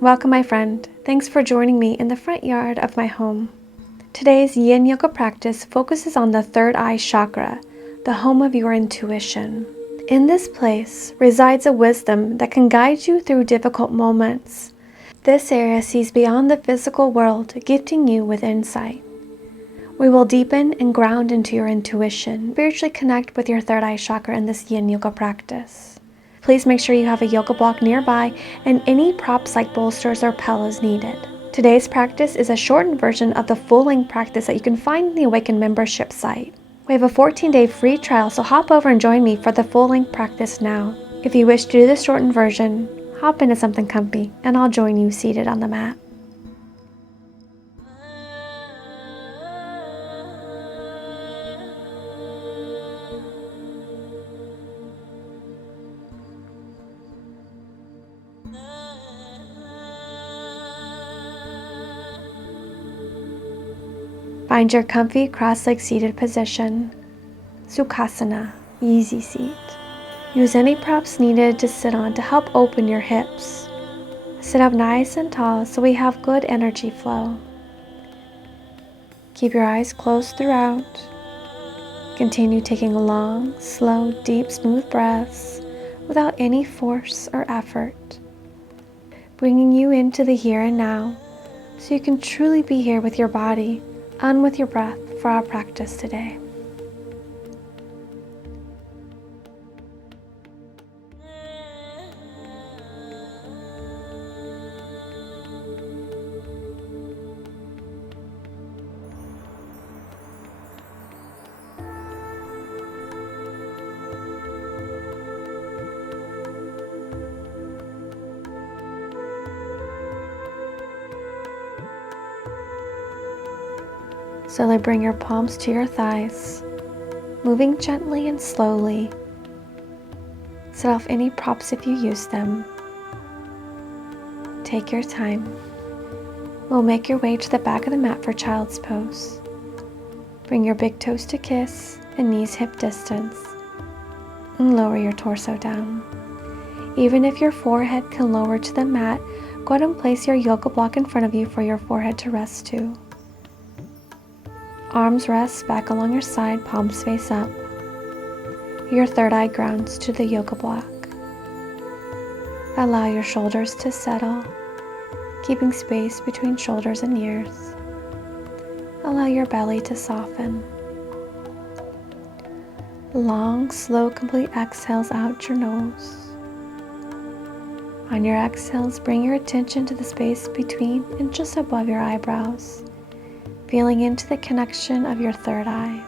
Welcome, my friend. Thanks for joining me in the front yard of my home. Today's Yin Yoga practice focuses on the third eye chakra, the home of your intuition. In this place resides a wisdom that can guide you through difficult moments. This area sees beyond the physical world, gifting you with insight. We will deepen and ground into your intuition, spiritually connect with your third eye chakra in this Yin Yoga practice. Please make sure you have a yoga block nearby and any props like bolsters or pillows needed. Today's practice is a shortened version of the full-length practice that you can find in the Awaken membership site. We have a 14-day free trial, so hop over and join me for the full-length practice now. If you wish to do the shortened version, hop into something comfy and I'll join you seated on the mat. Find your comfy cross-legged seated position, Sukhasana, easy seat. Use any props needed to sit on to help open your hips. Sit up nice and tall so we have good energy flow. Keep your eyes closed throughout. Continue taking long, slow, deep, smooth breaths without any force or effort, bringing you into the here and now so you can truly be here with your body and with your breath for our practice today. Slowly bring your palms to your thighs, moving gently and slowly. Set off any props if you use them. Take your time. We'll make your way to the back of the mat for child's pose. Bring your big toes to kiss and knees hip distance, and lower your torso down. Even if your forehead can lower to the mat, go ahead and place your yoga block in front of you for your forehead to rest to. Arms rest back along your side, palms face up. Your third eye grounds to the yoga block. Allow your shoulders to settle, keeping space between shoulders and ears. Allow your belly to soften. Long, slow, complete exhales out your nose. On your exhales, bring your attention to the space between and just above your eyebrows, feeling into the connection of your third eye.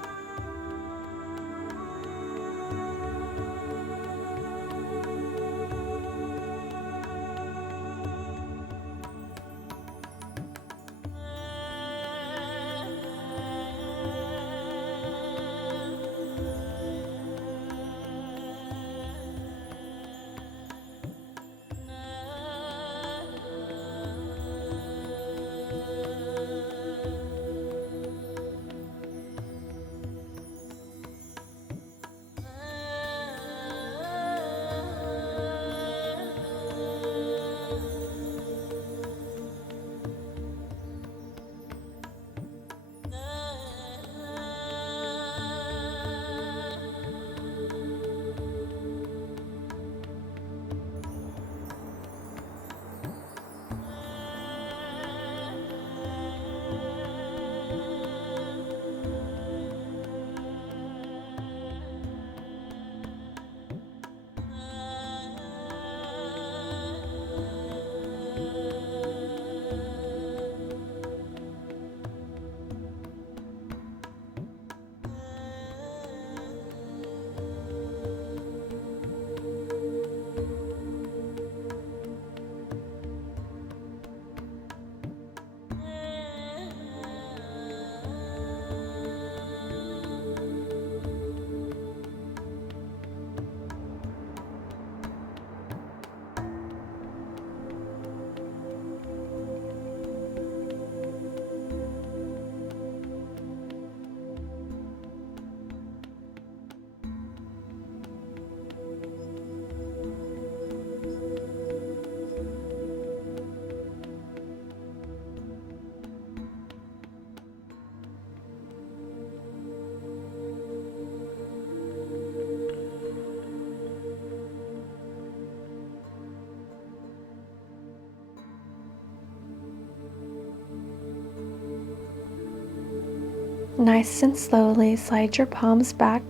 Nice and slowly slide your palms back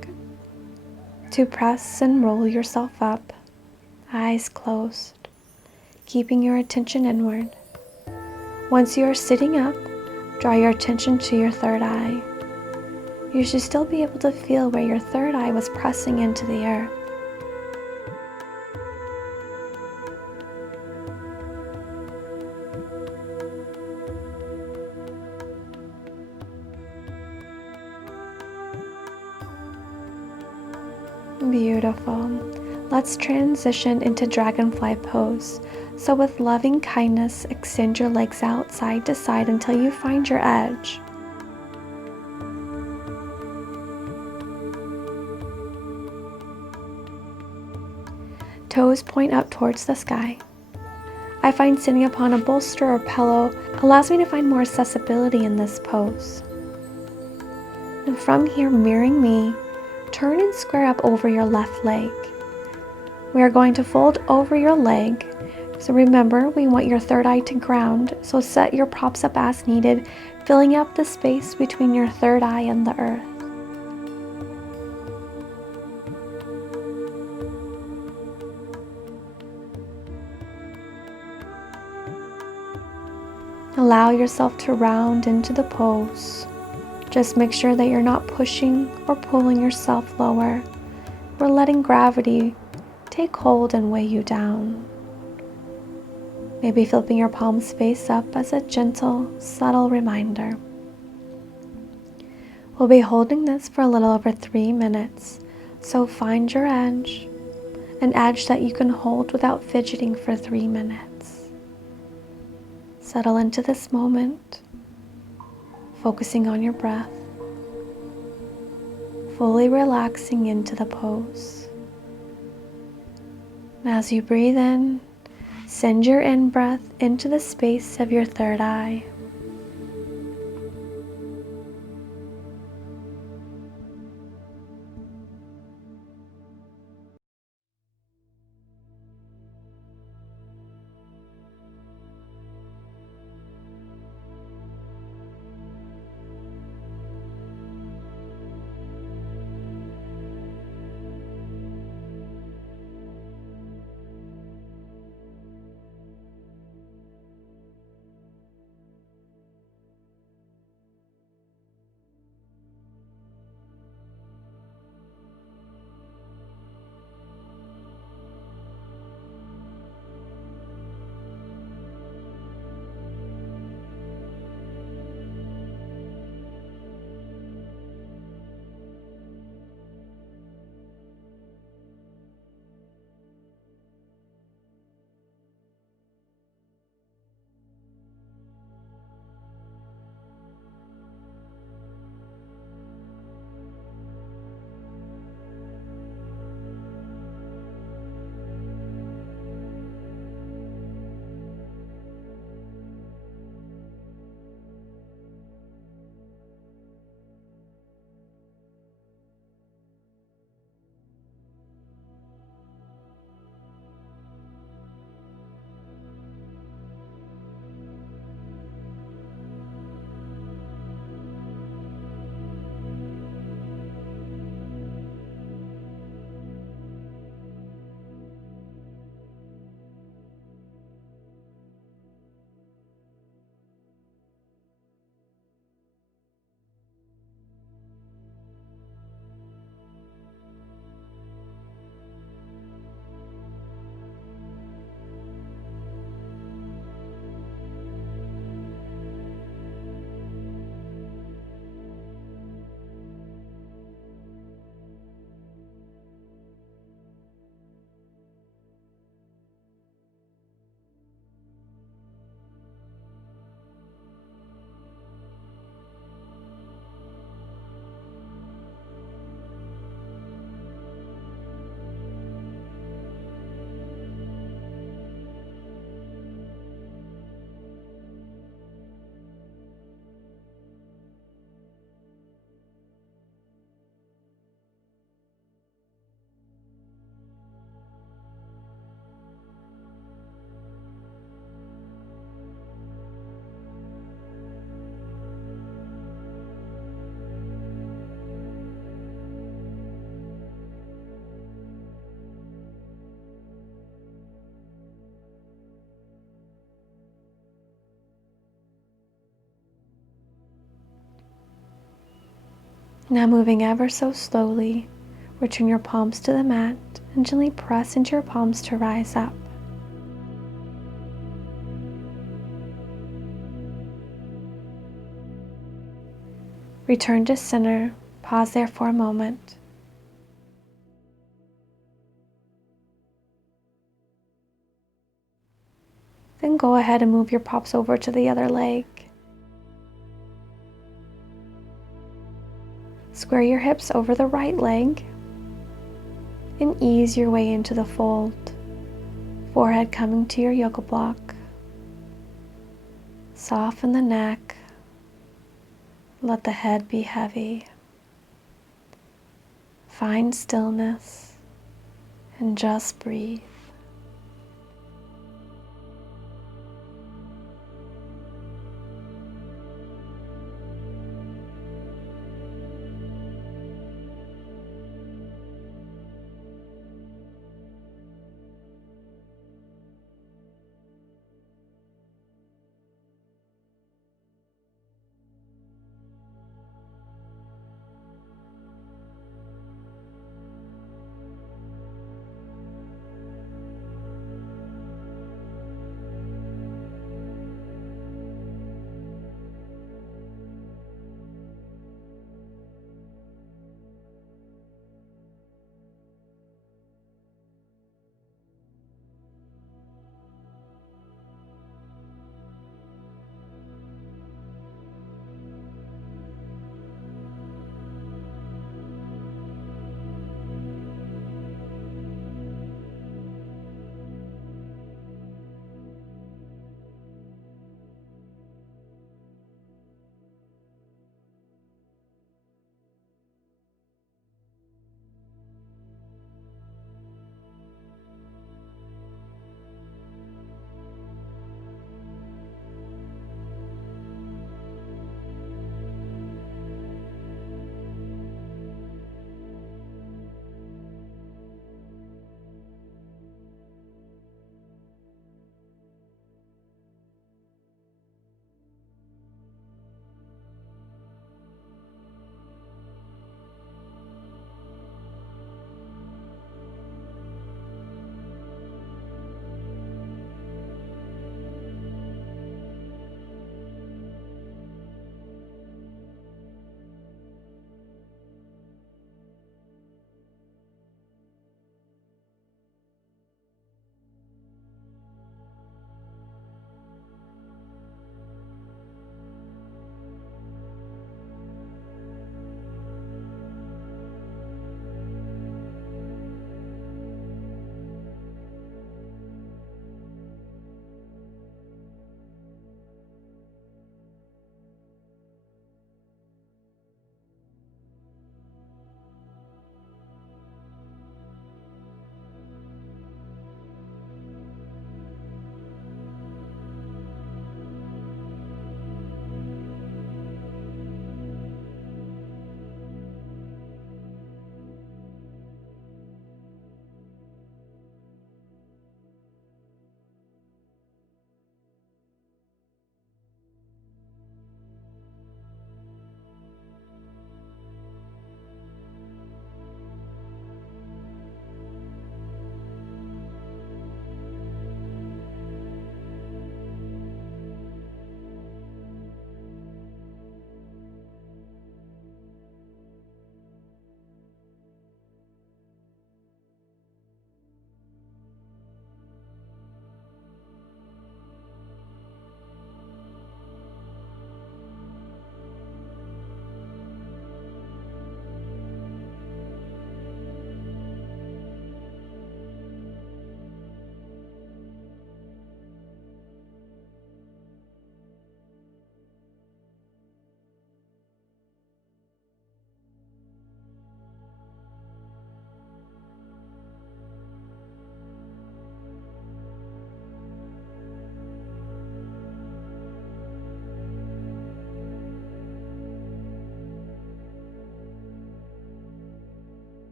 to press and roll yourself up, eyes closed, keeping your attention inward. Once you are sitting up, draw your attention to your third eye. You should still be able to feel where your third eye was pressing into the earth. Beautiful. Let's transition into Dragonfly pose. So with loving kindness, extend your legs out side to side until you find your edge. Toes point up towards the sky. I find sitting upon a bolster or pillow allows me to find more accessibility in this pose. And from here, mirroring me, turn and square up over your left leg. We are going to fold over your leg. So remember, we want your third eye to ground, so set your props up as needed, filling up the space between your third eye and the earth. Allow yourself to round into the pose. Just make sure that you're not pushing or pulling yourself lower. We're letting gravity take hold and weigh you down. Maybe flipping your palms face up as a gentle, subtle reminder. We'll be holding this for a little over 3 minutes, so find your edge, an edge that you can hold without fidgeting for 3 minutes. Settle into this moment, focusing on your breath, fully relaxing into the pose. As you breathe in, send your in-breath into the space of your third eye. Now moving ever so slowly, return your palms to the mat and gently press into your palms to rise up. Return to center, pause there for a moment. Then go ahead and move your palms over to the other leg. Square your hips over the right leg and ease your way into the fold. Forehead coming to your yoga block. Soften the neck. Let the head be heavy. Find stillness and just breathe.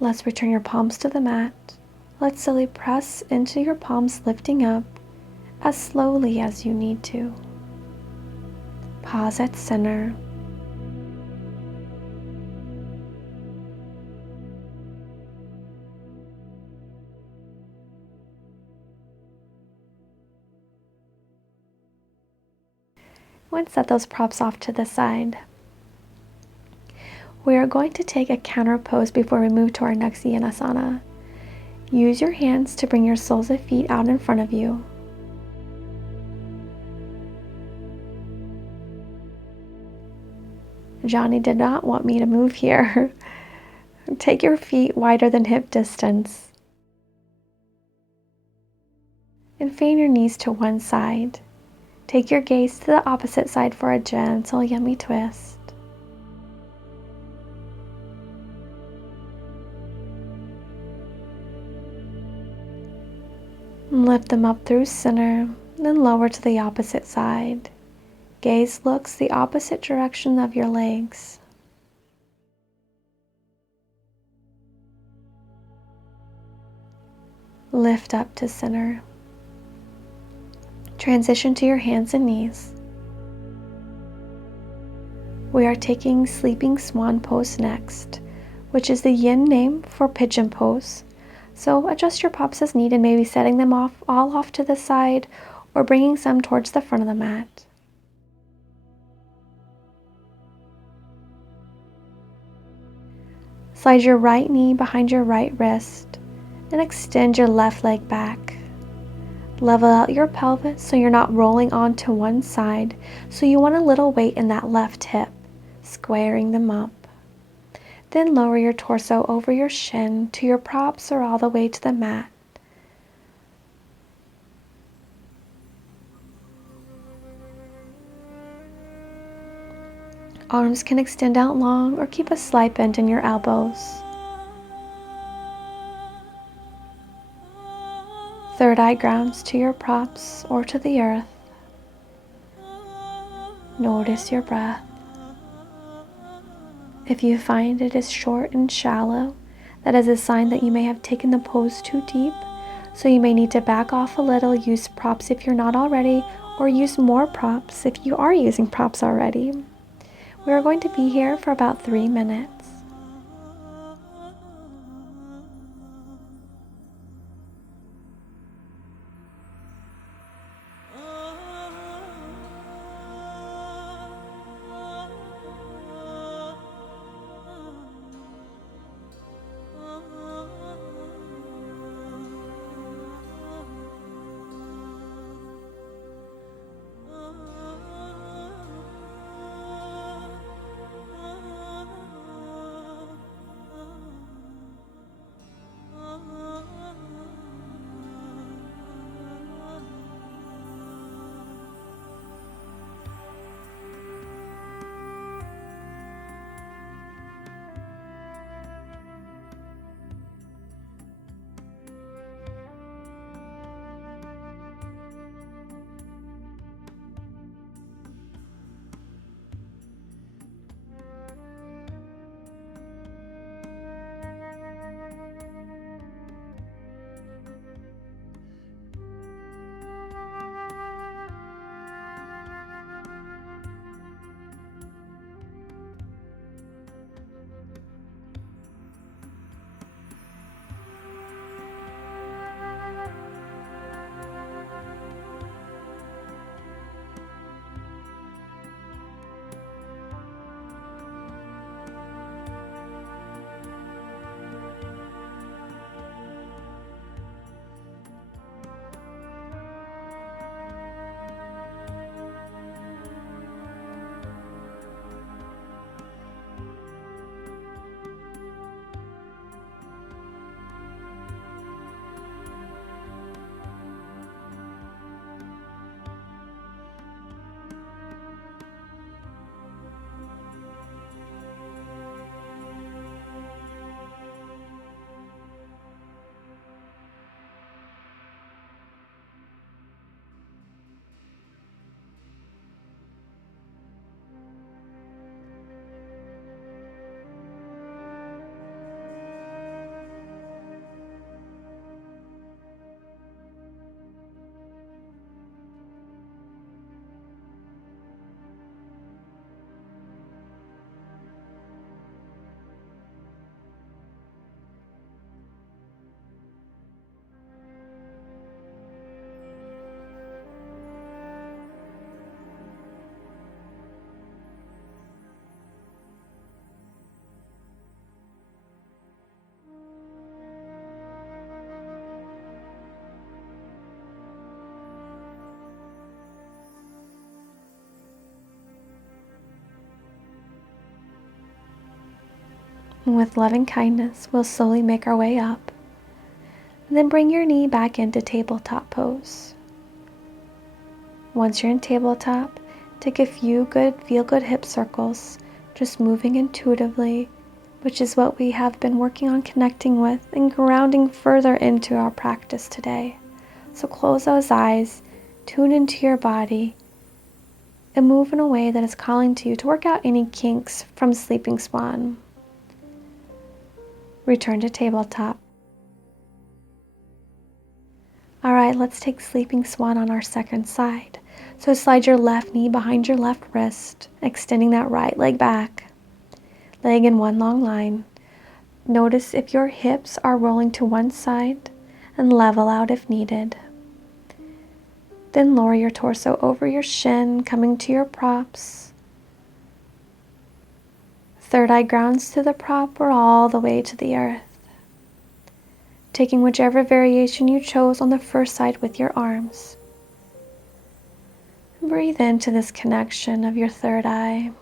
Let's return your palms to the mat. Let's slowly press into your palms, lifting up as slowly as you need to. Pause at center. And set those props off to the side. We are going to take a counter pose before we move to our next yin asana. Use your hands to bring your soles of feet out in front of you. Johnny did not want me to move here. Take your feet wider than hip distance. And fan your knees to one side. Take your gaze to the opposite side for a gentle yummy twist. Lift them up through center, then lower to the opposite side. Gaze looks the opposite direction of your legs. Lift up to center. Transition to your hands and knees. We are taking sleeping swan pose next, which is the yin name for pigeon pose. So adjust your props as needed, maybe setting them all off to the side or bringing some towards the front of the mat. Slide your right knee behind your right wrist and extend your left leg back. Level out your pelvis so you're not rolling onto one side, so you want a little weight in that left hip, squaring them up. Then lower your torso over your shin to your props or all the way to the mat. Arms can extend out long or keep a slight bend in your elbows. Third eye grounds to your props or to the earth. Notice your breath. If you find it is short and shallow, that is a sign that you may have taken the pose too deep, so you may need to back off a little, use props if you're not already, or use more props if you are using props already. We are going to be here for about 3 minutes. And with loving kindness, we'll slowly make our way up. And then bring your knee back into tabletop pose. Once you're in tabletop, take a few good feel-good hip circles, just moving intuitively, which is what we have been working on connecting with and grounding further into our practice today. So close those eyes, tune into your body, and move in a way that is calling to you to work out any kinks from Sleeping Swan. Return to tabletop. Alright, let's take Sleeping Swan on our second side. So slide your left knee behind your left wrist, extending that right leg back. Leg in one long line. Notice if your hips are rolling to one side and level out if needed. Then lower your torso over your shin, coming to your props. Third eye grounds to the prop or all the way to the earth. Taking whichever variation you chose on the first side with your arms. Breathe into this connection of your third eye.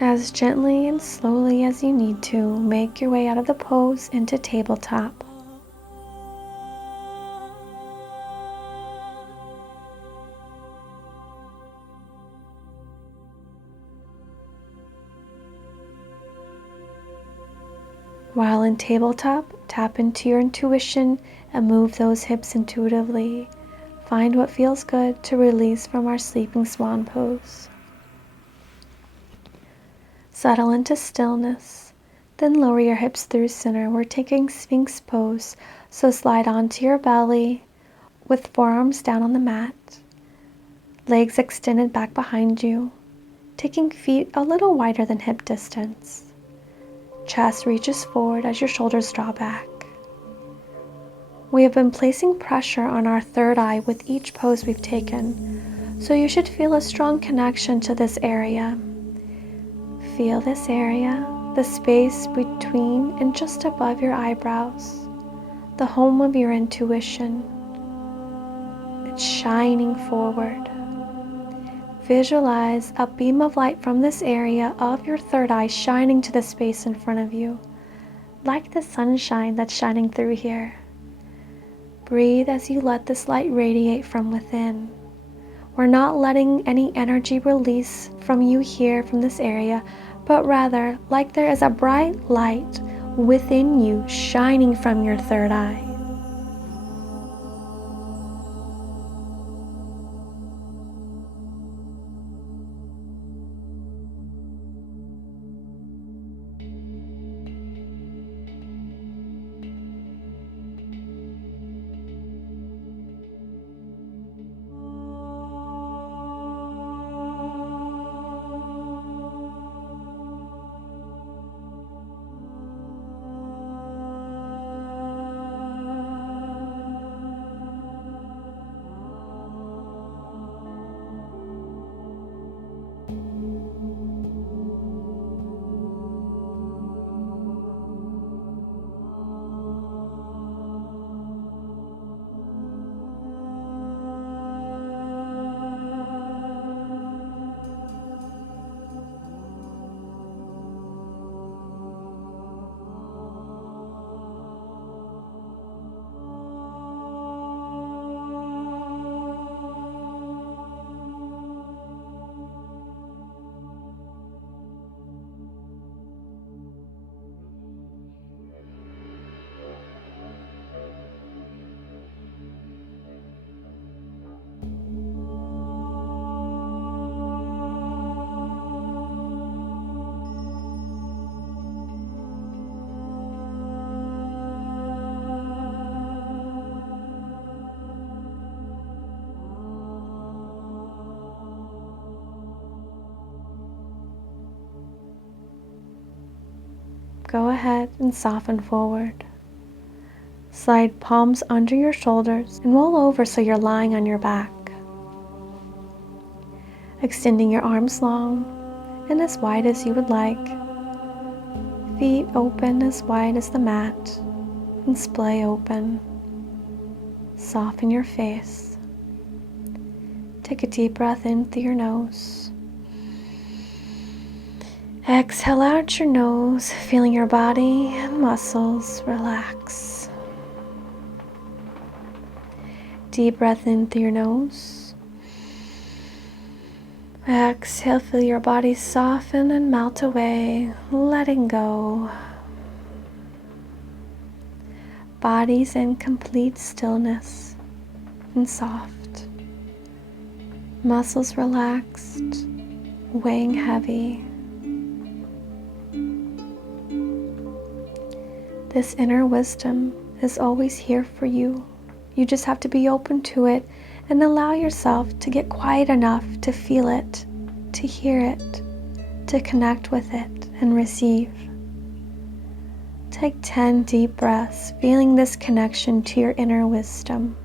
As gently and slowly as you need to, make your way out of the pose into tabletop. While in tabletop, tap into your intuition and move those hips intuitively. Find what feels good to release from our Sleeping Swan pose. Settle into stillness, then lower your hips through center. We're taking Sphinx pose, so slide onto your belly with forearms down on the mat, legs extended back behind you, taking feet a little wider than hip distance. chest reaches forward as your shoulders draw back. We have been placing pressure on our third eye with each pose we've taken, so you should feel a strong connection to this area. Feel this area, the space between and just above your eyebrows, the home of your intuition. It's shining forward. Visualize a beam of light from this area of your third eye shining to the space in front of you, like the sunshine that's shining through here. Breathe as you let this light radiate from within. We're not letting any energy release from you here from this area, but rather like there is a bright light within you shining from your third eye. Go ahead and soften forward. Slide palms under your shoulders and roll over so you're lying on your back. Extending your arms long and as wide as you would like. Feet open as wide as the mat and splay open. Soften your face. Take a deep breath in through your nose. Exhale out your nose, feeling your body and muscles relax. Deep breath in through your nose. Exhale, feel your body soften and melt away, letting go. Body's in complete stillness and soft. Muscles relaxed, weighing heavy. This inner wisdom is always here for you. You just have to be open to it and allow yourself to get quiet enough to feel it, to hear it, to connect with it and receive. Take 10 deep breaths, feeling this connection to your inner wisdom.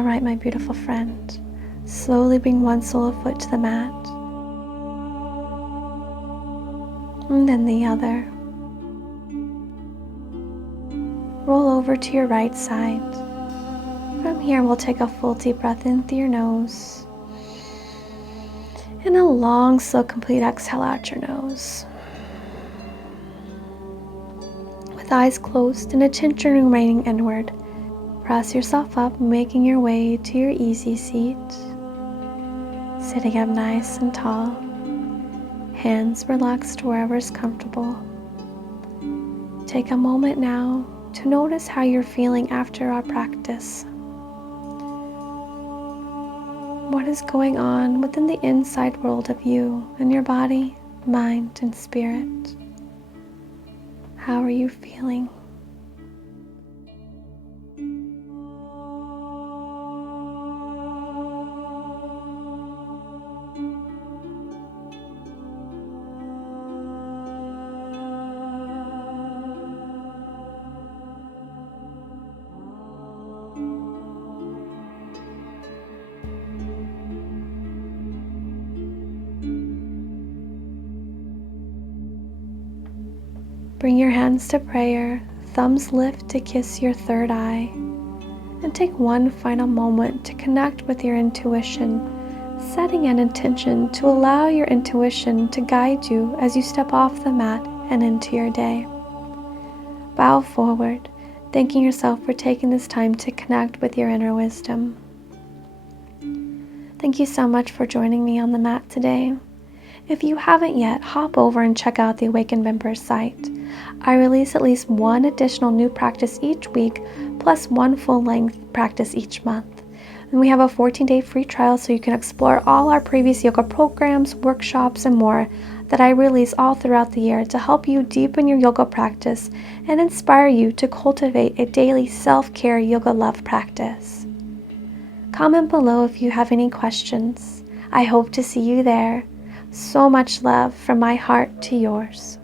All right, my beautiful friend. Slowly bring one sole of foot to the mat, and then the other. Roll over to your right side. From here, we'll take a full deep breath in through your nose, and a long, slow, complete exhale out your nose. With eyes closed and attention remaining inward, press yourself up, making your way to your easy seat. Sitting up nice and tall, hands relaxed wherever is comfortable. Take a moment now to notice how you're feeling after our practice. What is going on within the inside world of you and your body, mind, and spirit? How are you feeling? Bring your hands to prayer, thumbs lift to kiss your third eye, and take one final moment to connect with your intuition, setting an intention to allow your intuition to guide you as you step off the mat and into your day. Bow forward, thanking yourself for taking this time to connect with your inner wisdom. Thank you so much for joining me on the mat today. If you haven't yet, hop over and check out the Awakened Members site. I release at least one additional new practice each week, plus one full-length practice each month. And we have a 14-day free trial so you can explore all our previous yoga programs, workshops, and more that I release all throughout the year to help you deepen your yoga practice and inspire you to cultivate a daily self-care yoga love practice. Comment below if you have any questions. I hope to see you there. So much love from my heart to yours.